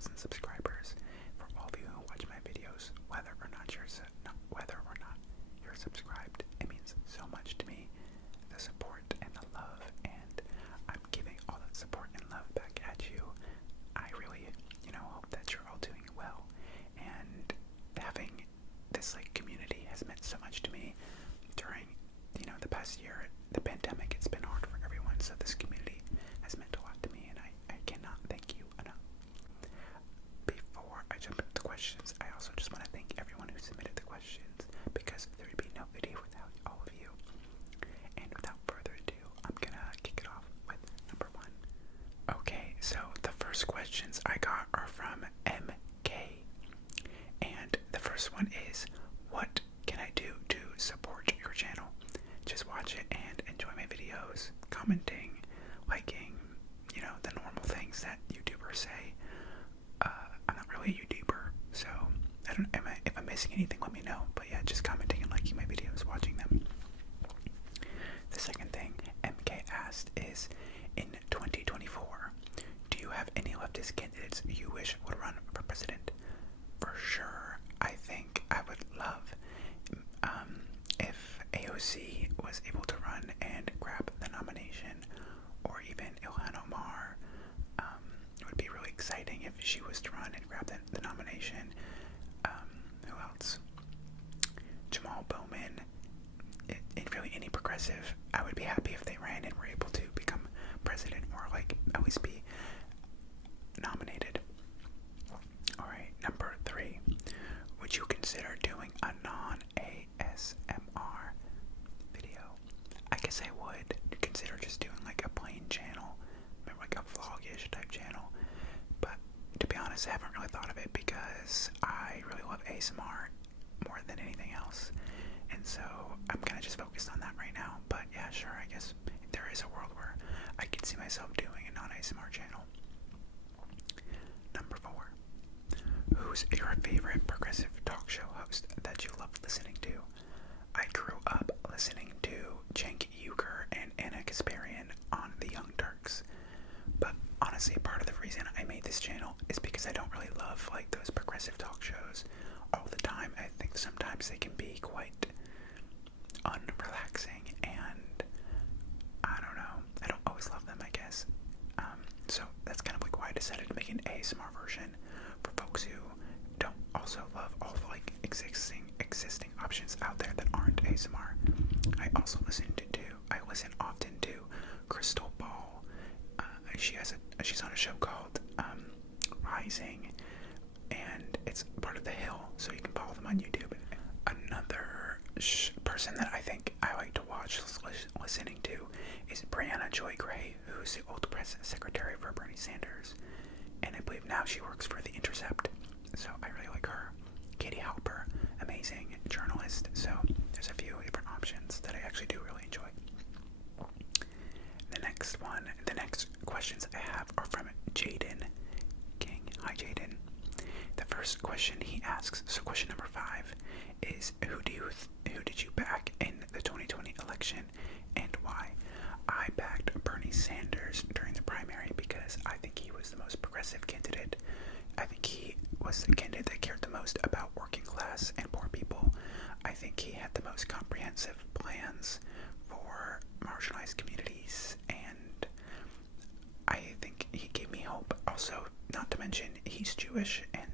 1,000 subscribers. For all of you who watch my videos, whether or not you're subscribed, it means so much to me. The support and the love, and I'm giving all that support and love back at you. I really, hope that you're all doing well, and having this community has meant so much to me during the past year. The pandemic, it's been hard for everyone, so this community has meant a lot to me, and I cannot thank you enough. Before I jump into the questions, I also just want to thank everyone who submitted the questions, because there would be no video without all of you. And without further ado, I'm gonna kick it off with number 1. Okay, so the first questions I got are from MK, and the first one is, what can I do to support your channel? Just watch it and enjoy my videos, commenting, liking, the normal things that YouTubers say. I'm not really a YouTuber, so if I'm missing anything, let me know. But yeah, just commenting and liking my videos, watching them. The second thing MK asked is, in 2024, do you have any leftist candidates you wish would run for president? For sure, I think I would love if AOC was able to run and grab the nomination, or even Ilhan Omar. It would be really exciting if she was to run and grab the nomination. Who else? Jamal Bowman. And really any progressive, I would be happy if they ran and were able to become president, or at least be nominated. Alright, number 3. Would you consider doing a non-ASMR video? I guess I would consider just doing a plain channel, a vlog-ish type channel. But to be honest, I haven't really thought of it, because I really love ASMR more than anything else. And so I'm kind of just focused on that right now. But yeah, sure, I guess there is a world where I could see myself doing a non-ASMR channel. Number 4. Who's your favorite progressive talk show host that you love listening to? I grew up listening to Cenk Uygur and Anna Kasparian on The Young Turks. But honestly, part of the reason I made this channel is because I don't really love those progressive talk shows all the time. I think sometimes they can be quite unrelaxing, and I don't know. I don't always love them, I guess. So that's kind of why I decided to make an ASMR version for folks who don't also love all the existing options out there that aren't ASMR. I also listen often to Crystal Ball. She's on a show called Rising, and it's part of The Hill, so you can follow them on YouTube. Another person that I think I like to watch listening to is Brianna Joy Gray, who's the old press secretary for Bernie Sanders, and I believe now she works for The Intercept, so I really like her. Katie Halper, amazing journalist. So there's a few different options that I actually do really enjoy. The next questions I have are from Jaden King. Hi, Jaden. The first question he asks, so question number 5, is who did you back in the 2020 election, and why? I backed Bernie Sanders during the primary because I think he was the most progressive candidate. I think he was the candidate that cared the most about working class and poor people. I think he had the most comprehensive plans for marginalized communities, and I think he gave me hope. Also, not to mention, he's Jewish, and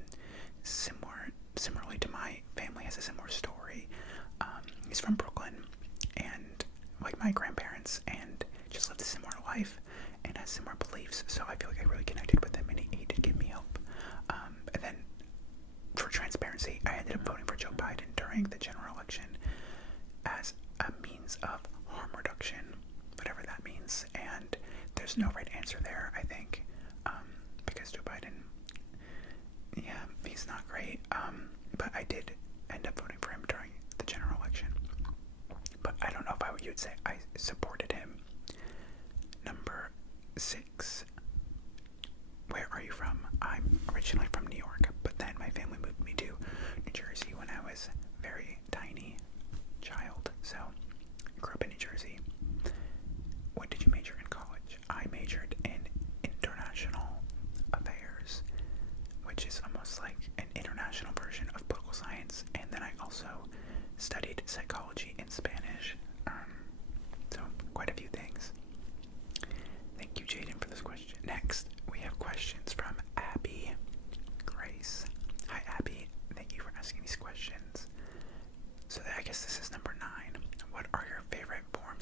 similarly to my family, has a similar story. He's from Brooklyn, and like my grandparents, and just lived a similar life and has similar beliefs. So I feel like I really connected with him, and he did give me hope. And then, for transparency, I ended up voting for Joe Biden during the general election as a means of harm reduction, whatever that means. And there's no right answer there, I think, because Joe Biden, yeah, he's not great. But I did end up voting for him during the general election. But I don't know if you would say I supported him. Number 6. Where are you from? I'm originally from New York, but then my family moved me to New Jersey when I was a very tiny child. So I grew up in New Jersey. What did you major in college? I majored in international affairs.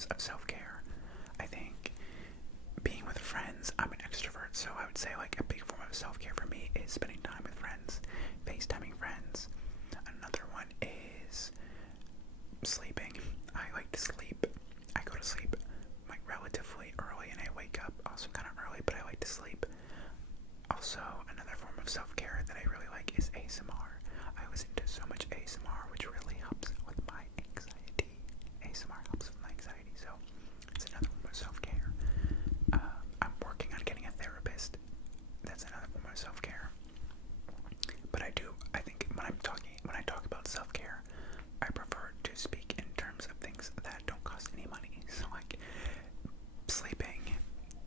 forms of self-care. I think being with friends, I'm an extrovert, so I would say like a big form of self-care for me is spending time with friends, FaceTiming friends. Another one is sleeping. I like to sleep. I go to sleep like relatively early and I wake up also kind of early, but I like to sleep. Also, another form of self-care that I really like is ASMR. I listen to so much ASMR, which really helps with my anxiety. ASMR helps with my anxiety, so it's another form of self-care. I'm working on getting a therapist. That's another form of self-care. But I think when I talk about self-care, I prefer to speak in terms of things that don't cost any money. So like sleeping,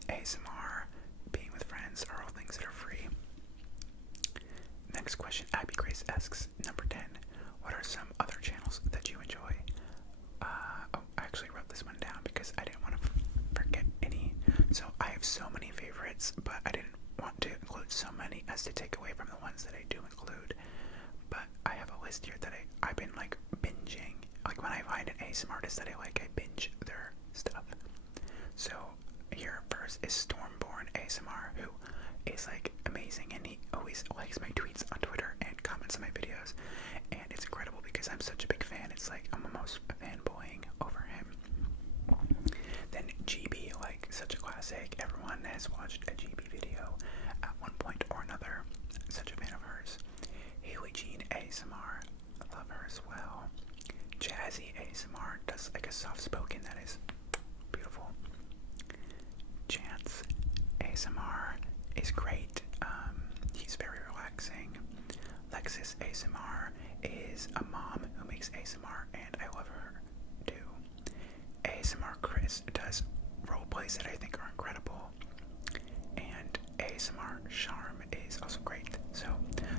ASMR, being with friends are all things that are free. Next question, Abby Grace asks, number 10, what are some other channels that you enjoy? I actually wrote this one down because I didn't want to forget any. So I have so many favorites, but I didn't want to include so many as to take away from the ones that I do include. But I have a list here that I've been like binging. Like when I find an ASMR artist that I like, I binge their stuff. So here first is Stormborn ASMR, who is like amazing, and he always likes my tweets on Twitter and comments on my videos, and it's incredible because I'm such a big fan. It's like I'm almost fanboying over him. Then Gibi, like such a classic. Everyone has watched a Gibi video at one point or another. Such a fan of hers. Haley Jean ASMR, I love her as well. Jazzy ASMR does like a soft spoken that is beautiful. Chance ASMR is great. He's very relaxing. Lexus ASMR is a mom who makes ASMR, and I love her too. ASMR Chris does role plays that I think are incredible, and ASMR Sharm is also great. So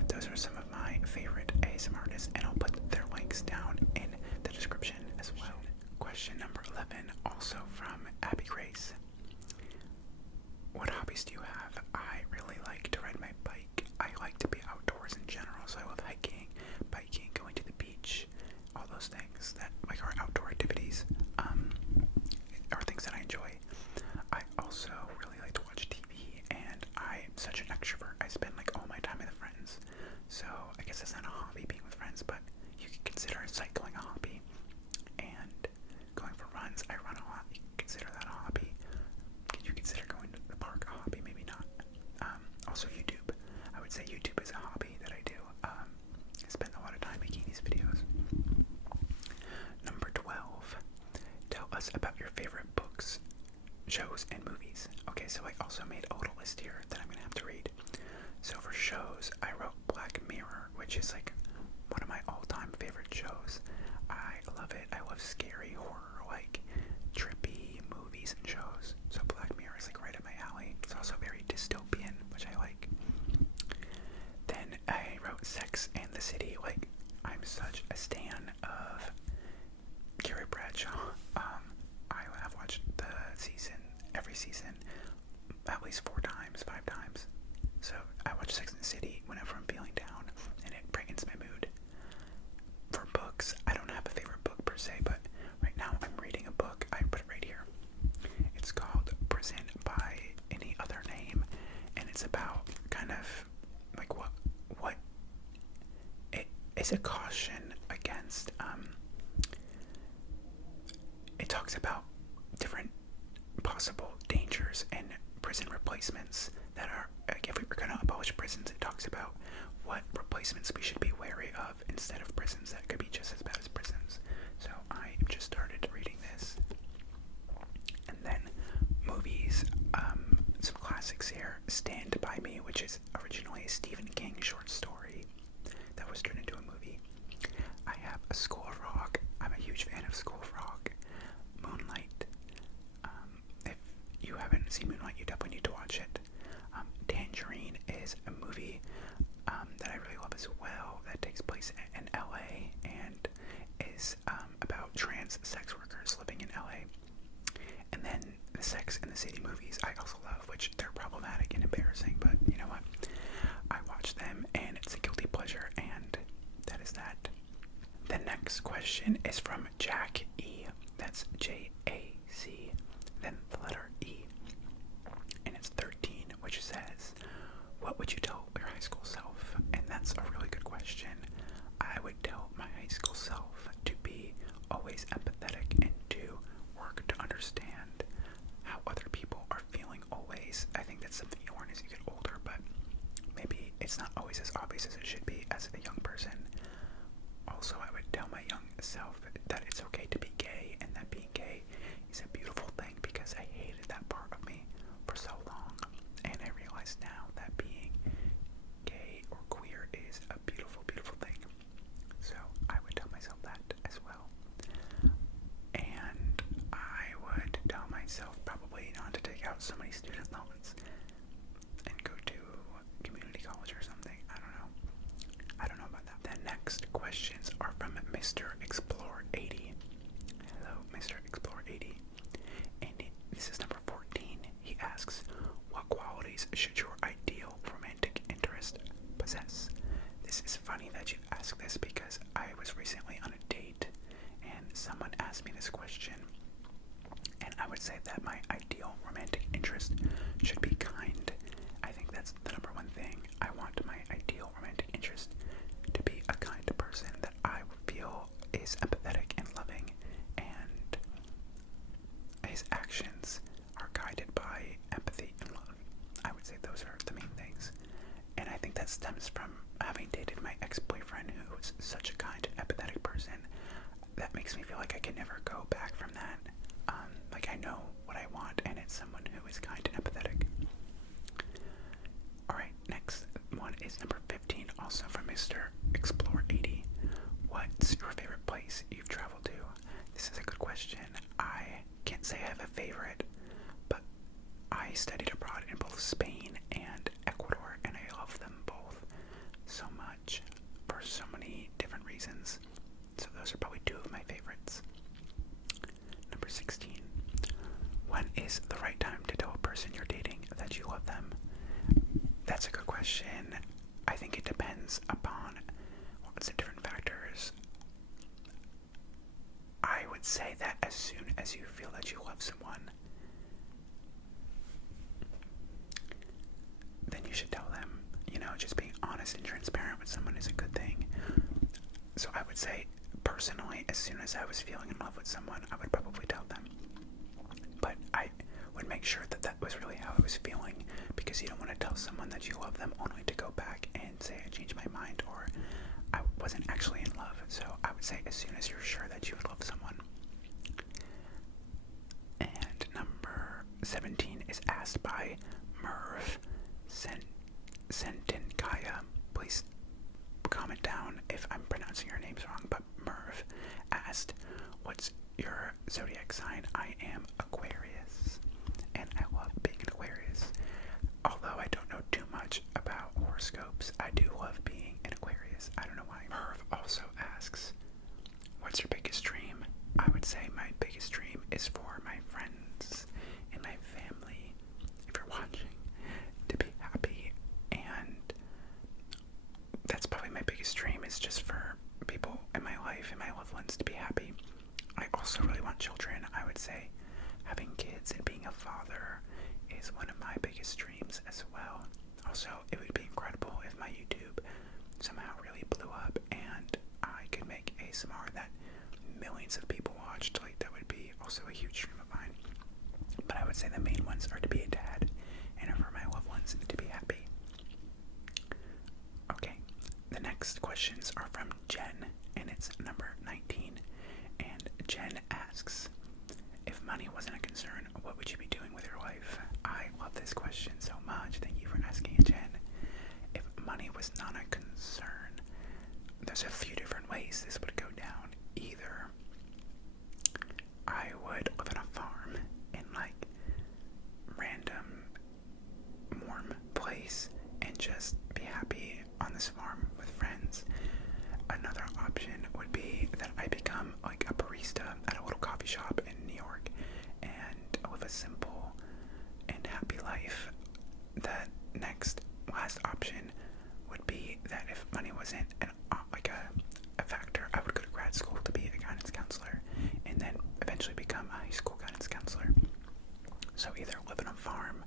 those are some of my favorite ASMR artists, and I'll put their links down in the description as well. Question number 11, also from Abby Grace. What hobbies do you have? I really like to ride my bike. I like to be outdoors in general, so I love hiking, biking, going to the beach, all those things that like are outdoor activities, are things that I enjoy. I also really like to watch TV, and I'm such an extrovert. I spend like all my time with friends, so I guess it's not a hobby being with friends, but you could consider cycling a hobby, and going for runs. I run a lot. You can consider that a hobby. Could you consider going to the park a hobby? Maybe not. Also YouTube. I would say YouTube is a hobby that I do. I spend a lot of time making these videos. Number 12. Tell us about your favorite books, shows, and movies. Okay, so I also made a little list here that I'm going to have to read. So for shows, I wrote Black Mirror, which is like one of my all-time favorite shows. I love it. I love scary horror, like trippy movies and shows. So Black Mirror is like right up my alley. It's also very dystopian, which I like. Then I wrote Sex and the City. Like, I'm such a stan of Carrie Bradshaw. I have watched every season, at least 4 times, 5 times. So I watch Sex and the City whenever I'm feeling down, and it brightens my mood. For books, I don't have a favorite book per se, but right now I'm reading a book. I put it right here. It's called Prison by Any Other Name, and it's about kind of like what it is a caution against. It talks about different possible dangers and prison replacements that are, like, if we were going to abolish prisons, it talks about what replacements we should be wary of instead of prisons that could be just as bad as prisons. So I just started reading this. And then movies, some classics here. Stand By Me, which is originally a Stephen King short story that was turned into a movie. I have A School of Rock. I'm a huge fan of School of Rock. Moonlight. If you haven't seen Moonlight, you definitely need to watch it. Tangerine is a movie that I really love as well, that takes place in LA and is about trans sex workers living in LA. And then the Sex and the City movies I also love, which they're problematic and embarrassing, but you know what? I watch them and it's a guilty pleasure, and that is that. The next question is from Jack E. That's Jack. always as obvious as it should be as a young person. Also, I would tell my young self that it's okay to be gay, and that being gay is a beautiful thing, because I hated that part of me for so long, and I realize now that being gay or queer is a beautiful, beautiful thing. So I would tell myself that as well. And I would tell myself probably not to take out so many student loans and go to community college or something. I don't know about that. The next questions are from Mr. Explorer 80. Hello, Mr. Explorer 80. And this is number 14. He asks, what qualities should your ideal romantic interest possess? This is funny that you ask this, because I was recently on a date and someone asked me this question, and I would say that my ideal romantic interest should be kind. I think that's the number one thing. I want my ideal romantic interest to be a kind person that I feel is empathetic and loving, and his actions are guided by empathy and love. I would say those are the main things. And I think that stems from having dated my ex-boyfriend, who was such a kind and empathetic person. That makes me feel like I can never go back from that. Like, I know what I want, and it's someone who is kind and empathetic. Alright, next one is number 15, also from Mr. Explorer 80. What's your favorite place you've traveled to? This is a good question. I can't say I have a favorite, but I studied abroad in both Spain and Ecuador, and I love them both so much for so many different reasons. So those are probably two of my favorites. Number 16. When is the right time to tell a person you're dating that you love them? That's a good question. I think it depends upon lots of different factors. I would say that as soon as you feel that you love someone, then you should tell them. Just being honest and transparent with someone is a good thing. So I would say, personally, as soon as I was feeling in love with someone, I would probably tell them. But I would make sure that that was really how I was feeling, because you don't want to tell someone that you love them only to go back and say I changed my mind, or I wasn't actually in love. So I would say as soon as you're sure that you would love someone. And number 17 is asked by Merv Sentinkaya. Please comment down if I'm pronouncing your names wrong, but Merv asked, what's your zodiac sign? I am Aquarius, and I love being an Aquarius. Although I don't know too much about horoscopes, I do love being an Aquarius. I don't know why. Merv also asks, what's your biggest dream? I would say my biggest dream is for my friends and my family, if you're watching, to be happy. And that's probably my biggest dream, is just for people in my life and my loved ones to be happy. I also really want children. I would say having kids and being a father is one of my biggest dreams as well. Also, it would be incredible if my YouTube somehow really blew up and I could make ASMR that millions of people watched. Like, that would be also a huge dream of mine. But I would say the main ones are to be a dad, and for my loved ones to be happy. Okay, the next questions are from Jen, and it's number 19. And Jen asks, if money wasn't a concern, what would you be doing with your life? I love this question so much. Thank you for asking it, Jen. If money was not a concern, there's a few different ways this would go down. Either I would live on a farm in like random warm place and just be happy on this farm with friends. Another option would be that I become like a barista at a little coffee shop in New York and live a simple and happy life. The last option would be that if money wasn't a factor, I would go to grad school to be a guidance counselor and then eventually become a high school guidance counselor. So either live on a farm,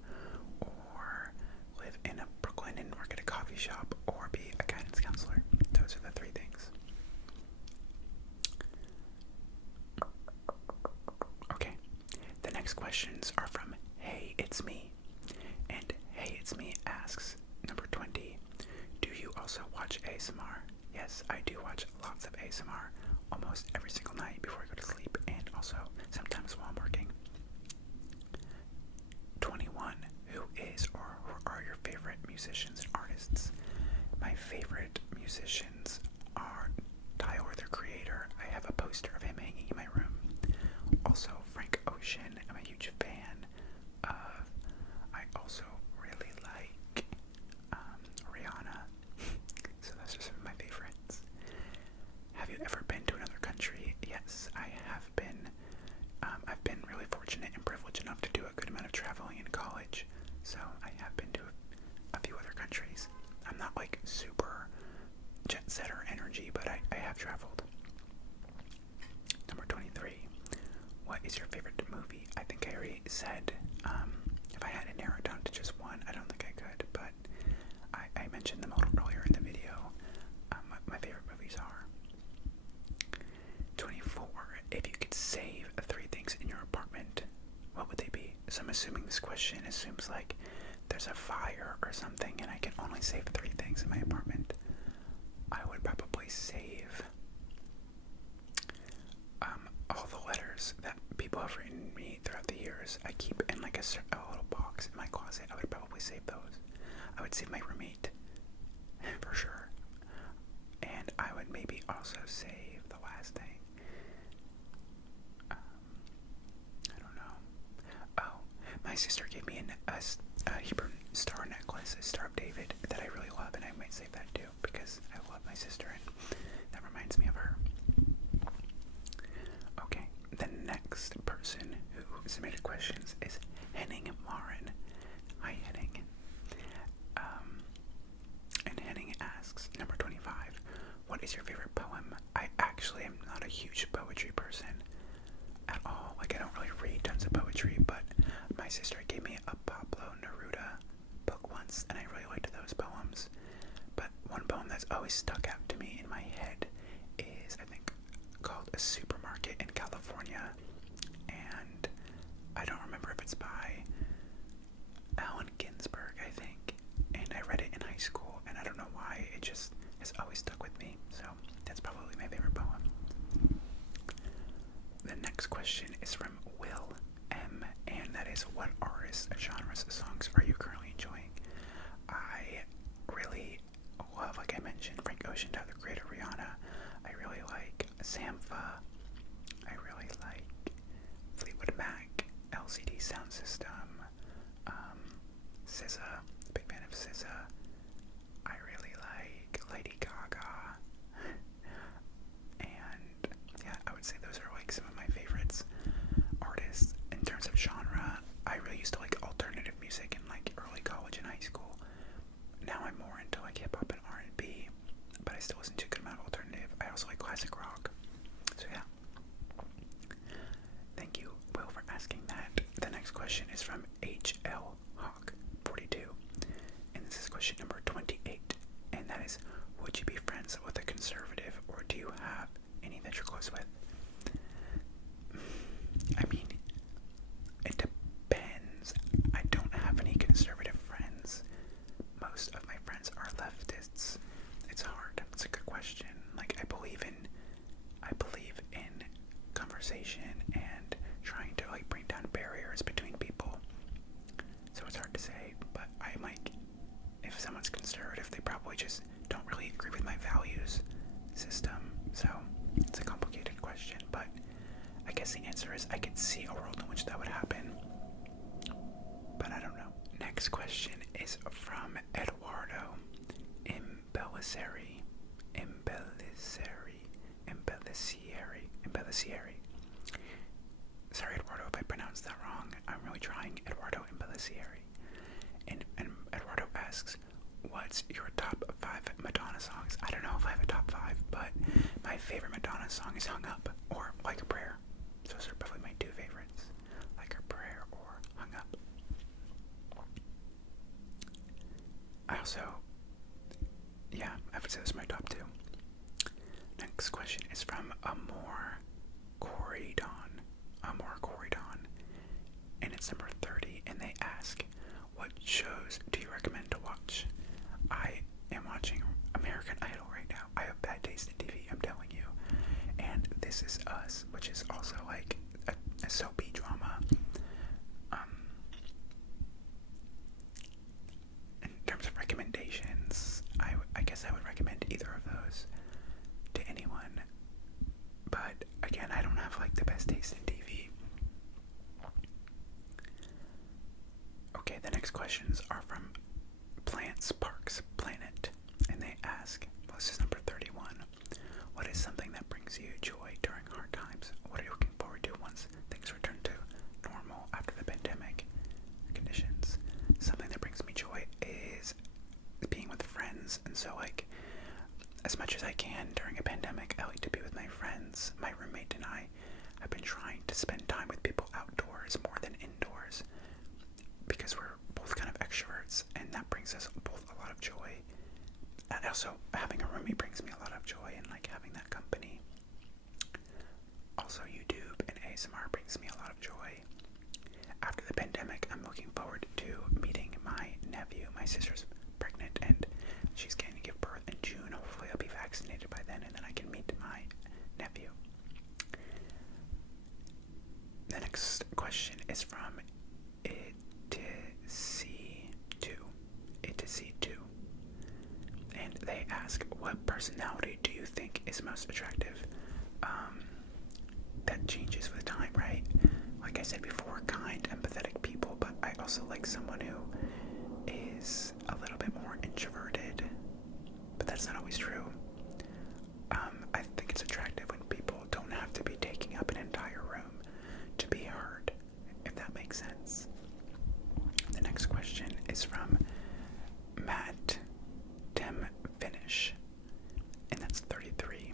or live in Brooklyn and work at a coffee shop, or be a guidance counselor. Those are the three things. Okay, the next questions are from Hey It's Me. And Hey It's Me asks, number 20, do you also watch ASMR. Yes, I do watch lots of ASMR almost every single night before I go to sleep, and also sometimes while I'm working. 21. Who is or who are your favorite musicians and artists? My favorite musicians are Tyler, the Creator. I have a poster of him hanging in my room. Also, Frank Ocean. I'm a huge fan of. I also really like Rihanna. So those are some of my favorites. Have you ever been to another country? Yes, I have been. I've been really fortunate and privileged enough to do a good amount of traveling in college. So I have been to a few other countries. I'm not like super jet setter energy, but I have traveled. Number 23. What is your favorite movie? I think I already said, if I had to narrow it down to just one, I don't think I could, but I mentioned them a little earlier in the video. My favorite movies are 24. If you could save 3 things in your apartment, what would they be? So I'm assuming this question assumes like there's a fire or something and I can only save 3 things in my apartment. I would probably save all the letters that people have written me throughout the years. I keep in like a little box in my closet. I would probably save those. I would save my roommate for sure, and I would maybe also save the last thing. I don't know. Oh, my sister gave me a Hebrew star necklace, a Star of David, that I really love, and I might save that too because I love my sister and that reminds me of her. Okay, the next person who submitted questions is Henning Marin. Hi, Henning. And Henning asks, number 25, what is your favorite poem? I actually am not a huge poetry person at all. Like, I don't really read tons of poetry, but my sister gave me a Pablo Neruda book once, and I really liked those poems. But one poem that's always stuck out to me in my head is, I think, called A Supermarket in California, and I don't remember if it's by Allen Ginsberg, I think, and I read it in high school, and I don't know why, it just has always stuck with me, so that's probably my favorite poem. The next question is from Will M, and that is, what artists, genres, songs are you currently enjoying? I really love, like I mentioned, Frank Ocean, Tyler, the Creator, Rihanna. I really like Sampha. I really like Fleetwood Mac, LCD Sound System, SZA, big fan of SZA. I really like Lady Gaga, and yeah, I would say those are like some of my favorites. Artists in terms of genre, I really used to like alternative music in like early college and high school. Now I'm more into like hip hop and R&B, but I still listen to a good amount of alternative. I also like classic rock. So yeah. Thank you, Will, for asking that. The next question is from HL Hawk 42, and this is question number 28, and that is, would you be friends with a conservative, or do you have any that you're close with? I mean, it depends. I don't have any conservative friends. Most of my friends are leftists. It's hard. It's a good question. Like, I believe in conversation and trying to like bring down barriers between people. So it's hard to say, but I like, if someone's conservative, they probably just don't really agree with my values system. So it's a complicated question, but I guess the answer is I could see a world in which that would happen, but I don't know. Next question is from Eduardo Embellicieri. Sorry, Eduardo, if I pronounced that wrong. I'm really trying. Eduardo Embellicieri. And Eduardo asks, what's your top 5 Madonna songs? I don't know if I have a top 5, but my favorite Madonna song is Hung Up or Like a Prayer. Those are probably my 2 favorites. Like a Prayer or Hung Up. I also, yeah, I would say this is my top 2. Next question is from Amor Corridon, and it's number 30, and they ask, what shows do you recommend to watch? I'm is also like a soapy drama. In terms of recommendations, I guess I would recommend either of those to anyone. But again, I don't have like the best taste in TV. Okay, the next questions are from Plants Parks Planet, and they ask, well, this is number 31. What is something that brings you joy during hard times? What are you looking forward to once things return to normal after the pandemic conditions? Something that brings me joy is being with friends, and so like as much as I can during a pandemic, I like to be with my friends. My roommate and I have been trying to spend time with people outdoors more than indoors because we're both kind of extroverts, and that brings us both a lot of joy. And also, having a roommate brings me a lot of joy, and like having that company. Also, YouTube and ASMR brings me a lot of joy. After the pandemic, I'm looking forward to meeting my nephew. My sister's pregnant, and she's going to give birth in June. Hopefully, I'll be vaccinated by then, and then I can meet my nephew. The next question is from It2. And they ask, what personality do you think is most attractive? That changes with time, right? Like I said before, kind, empathetic people, but I also like someone who is a little bit more introverted, but that's not always true. I think it's attractive when people don't have to be taking up an entire room to be heard, if that makes sense. The next question is from Matt Tim Finish, and that's 33.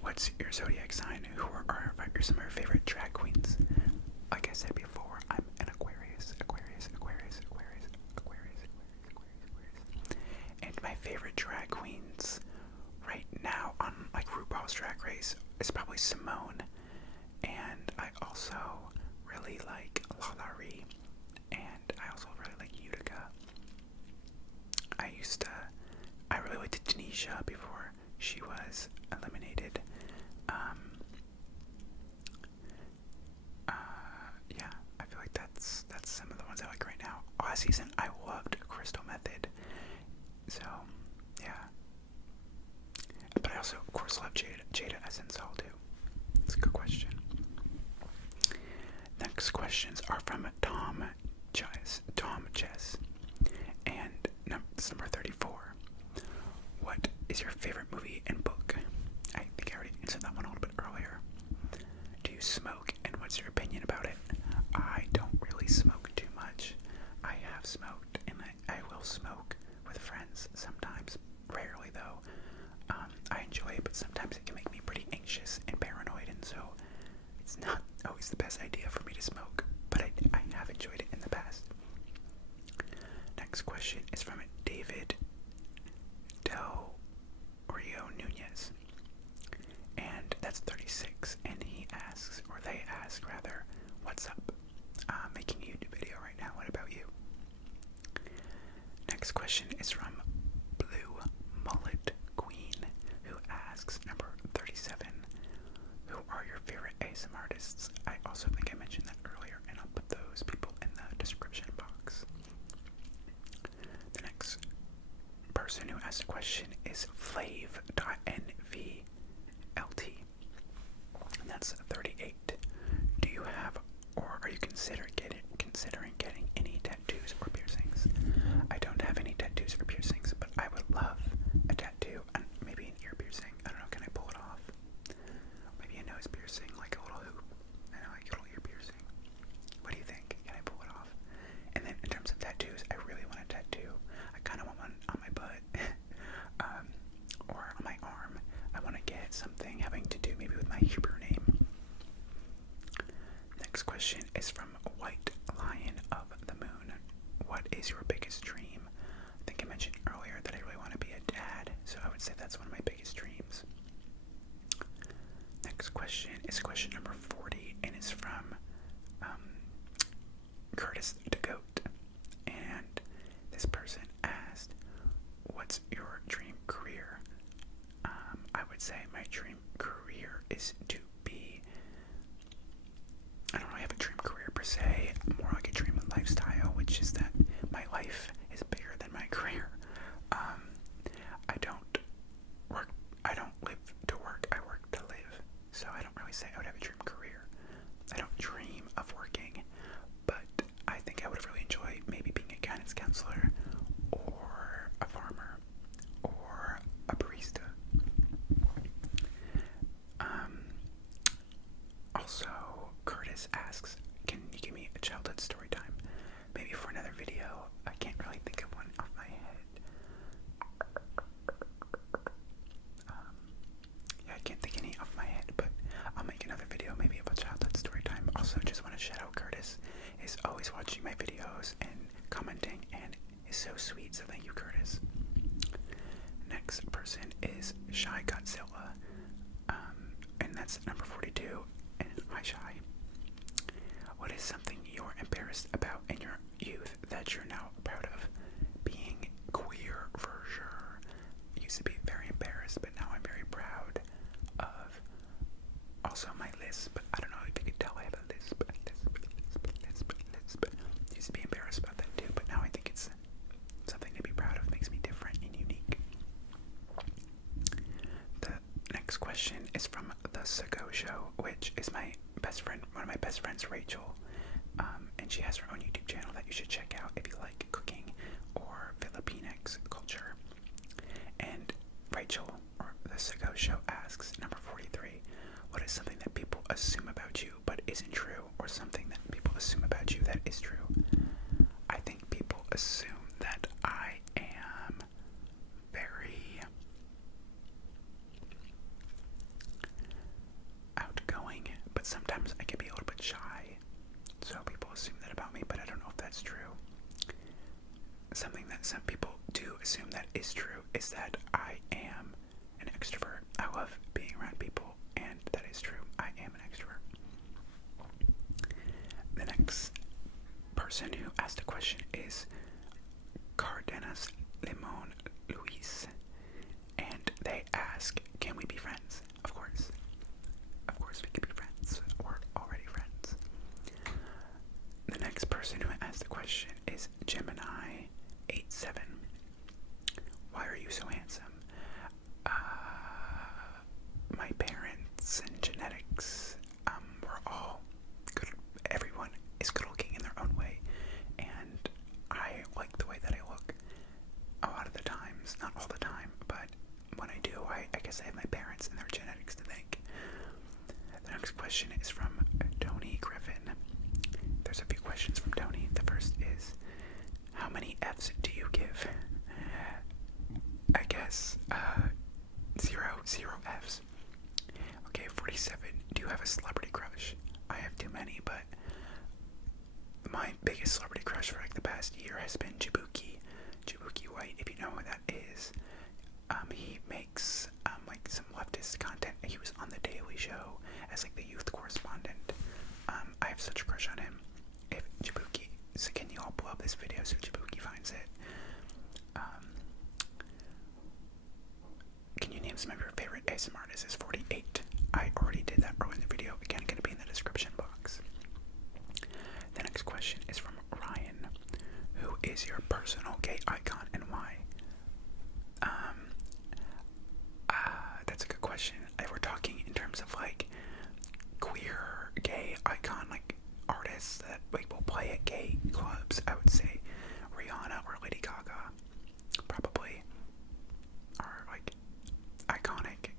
What's your zodiac sign? Who are some of your favorite drag queens? Like I said before, I'm an Aquarius. And my favorite drag queens right now on like RuPaul's Drag Race is probably Simone, and I also really like Lalari, and I also really like Utica. I really liked Tanisha before she was eliminated. Yeah, I feel like that's some of the ones I like right now. Last season, I loved Crystal Method. So, yeah. But I also, of course, love Jada Essence Hall too. That's a good question. Next questions are from Tom Chess. And it's number 34. What is your favorite movie and book? I think I already answered that one a little bit earlier. Do you smoke, and what's your opinion about it? I don't really smoke too much. I have smoked, and I will smoke with friends sometimes. Rarely, though. I enjoy it, but sometimes it can make me pretty anxious and paranoid, and so it's not always the best idea for me to smoke, but I have enjoyed it in the past. Next question is from David Del Rio Nunez, and that's 36, and he asks, or they ask rather, what's up? Making a YouTube video right now. What about you? Next question is from Blue Mullet Queen, who asks, number 37, who are your favorite ASMR artists? I also think I mentioned that earlier, and I'll put those people in the description box. The next person who asked a question is Flav.nvlt, and that's 38. Do you have, or are you considering getting any tattoos or piercings? I don't have any tattoos or piercings, but I would love a tattoo, and maybe an ear piercing. I don't know, can I pull it off? Maybe a nose piercing, like a little hoop. I know, like a little ear piercing. What do you think? Can I pull it off? And then in terms of tattoos, I really want a tattoo. I kind of want one on my butt, or on my arm. I want to get something having to do maybe with my Hebrew name. Next question is from White Lion of the Moon. What is your biggest dream? I think I mentioned earlier that I really want to be a dad, so I would say that's one of my biggest dreams. Next question is question number 40, and it's from Curtis DeGoat. And this person asked, what's your dream career? I would say my dream career is to be per se, more like a dream and lifestyle, which is that my life is bigger than my career. I don't live to work, I work to live. So I don't really say I would have a dream career. I don't dream of working, but I think I would have really enjoyed maybe being a guidance counselor, or a farmer, or a barista. Also, Curtis asks, can you give me a childhood story time? Maybe for another video. I can't really think of one off my head. Yeah, I can't think any off my head, but I'll make another video maybe of a childhood story time. Also, just want to shout out Curtis is always watching my videos and commenting, and is so sweet, so thank you, Curtis. Next person is Shy Godzilla, and that's number 42. And hi, Shy. What is something you're embarrassed about in your youth that you're now proud of? Being queer, for sure. Used to be very embarrassed, but now I'm very proud of. Also, my lisp. I don't know if you could tell I have a lisp. Used to be embarrassed about that too, but now I think it's something to be proud of. Makes me different and unique. The next question is from the Sago Show, which is my best friend, one of my best friends, Rachel. And she has her own YouTube channel that you should check out if you like cooking or Filipinx culture. And Rachel, or the Sago Show, asks, number 43, what is something that people assume about you but isn't true, or something that people assume about you that is true? I think people assume that I am very outgoing, but sometimes I can be a little bit shy. So people assume that about me, but I don't know if that's true. Something that some people do assume that is true is that I am an extrovert. I love being around people, and that is true. I am an extrovert. The next person who asked a question is Cardenas Limon Luis, and they ask, can we be friends? Of course. Of course we can be friends. We're already friends. The next person who asked the question is Gemini87. Why are you so handsome? My parents and genetics, we're all good. Everyone is good looking in their own way, and I like the way that I look a lot of the times. Not all the time, but when I do, I guess I have my parents and their genetics to thank. The next question is from Tony Griffin. There's a few questions from Tony. The first is, how many F's do you give? I guess, 0 F's. Okay, 47. Do you have a celebrity crush? I have too many, but my biggest celebrity crush for like the past year has been Jabuki White, if you know who that is. He makes like some leftist content. He was on The Daily Show as like the youth correspondent. I have such a crush on him. If Jabuki, so can you all pull up this video so Jabuki finds it? Can you name some of your favorite ASMR artists? Is 48. I already did that earlier in the video. Again, going to be in the description box. The next question is from Ryan. Who is your personal gay icon and why? That's a good question. If we're talking in terms of like queer gay icon, like artists that like will play at gay clubs, I would say Rihanna or Lady Gaga probably are like iconic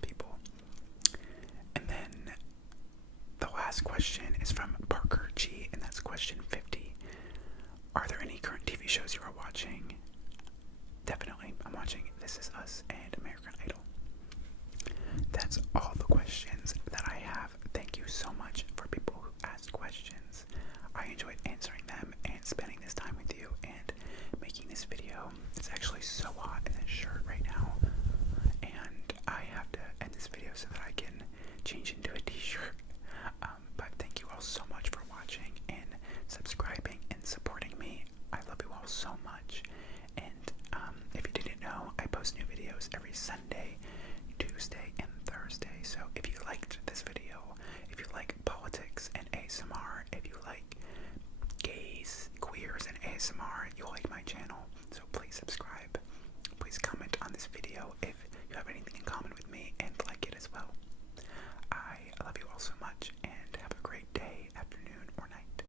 people. And then the last question is from Parker G, and that's question 50. Are there any current TV shows you are watching? Definitely. I'm watching This Is Us and American Idol. That's all the questions that I have. Thank you so much for people who asked questions. I enjoyed answering them and spending this time with you and making this video. It's actually so hot in this shirt right now, and I have to end this video so that I can change into a t-shirt. But thank you all so much for watching and subscribing and supporting me. I love you all so much. And if you didn't know, I post new videos every Sunday, Tuesday, and Thursday. So if you liked this video, if you like politics and ASMR, if you ASMR, you'll